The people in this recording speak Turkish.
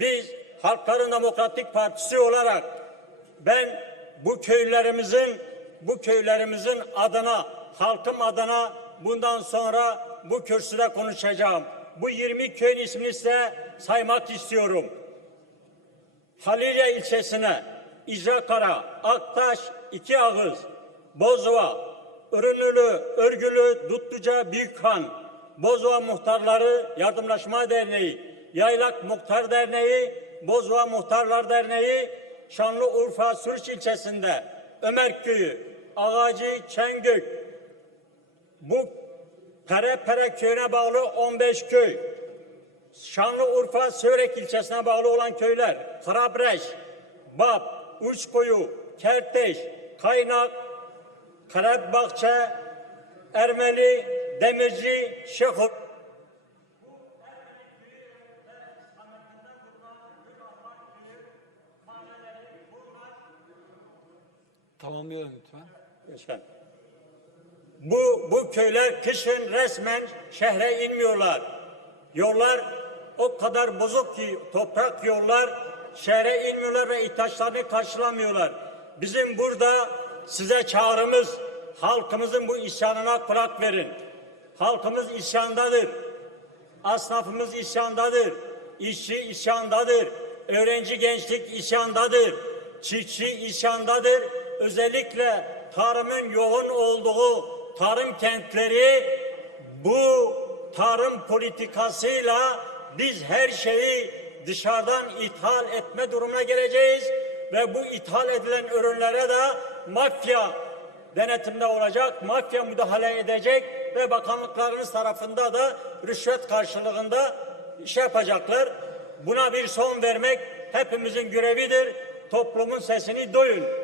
biz Halkların Demokratik Partisi olarak ben bu köylerimizin bu köylerimizin adına, halkım adına bundan sonra bu kürsüde konuşacağım. Bu 20 köyün ismini size saymak istiyorum. Halilye ilçesine İcrakara, Aktaş, İki Ağız, Bozova, Ürünlülü, Örgülü, Dutluca, Büyükhan, Bozova Muhtarları Yardımlaşma Derneği, Yaylak Muhtar Derneği, Bozova Muhtarlar Derneği, Şanlıurfa Sürüç ilçesinde Ömer Köyü, Ağacı, Çengök, bu Pere Pere köyüne bağlı 15 köy, Şanlıurfa Sörek ilçesine bağlı olan köyler Karabreş, Bab, Uçkoyu, Kerteş, Kaynak, Karabakçe, Ermeli, Demirci, Şehur. Tamamlayalım lütfen. Lütfen. Bu, bu köyler kışın resmen şehre inmiyorlar. Yollar o kadar bozuk ki toprak yollar şehre inmiyorlar ve ihtiyaçlarını karşılamıyorlar. Bizim burada size çağrımız halkımızın bu isyanına kulak verin. Halkımız isyandadır. Asnafımız isyandadır. İşçi isyandadır. Öğrenci gençlik isyandadır. Çiftçi isyandadır. Özellikle tarımın yoğun olduğu tarım kentleri bu tarım politikasıyla biz her şeyi dışarıdan ithal etme durumuna geleceğiz ve bu ithal edilen ürünlere de mafya denetimde olacak, mafya müdahale edecek ve bakanlıklarınız tarafında da rüşvet karşılığında şey yapacaklar. Buna bir son vermek hepimizin görevidir. Toplumun sesini duyun.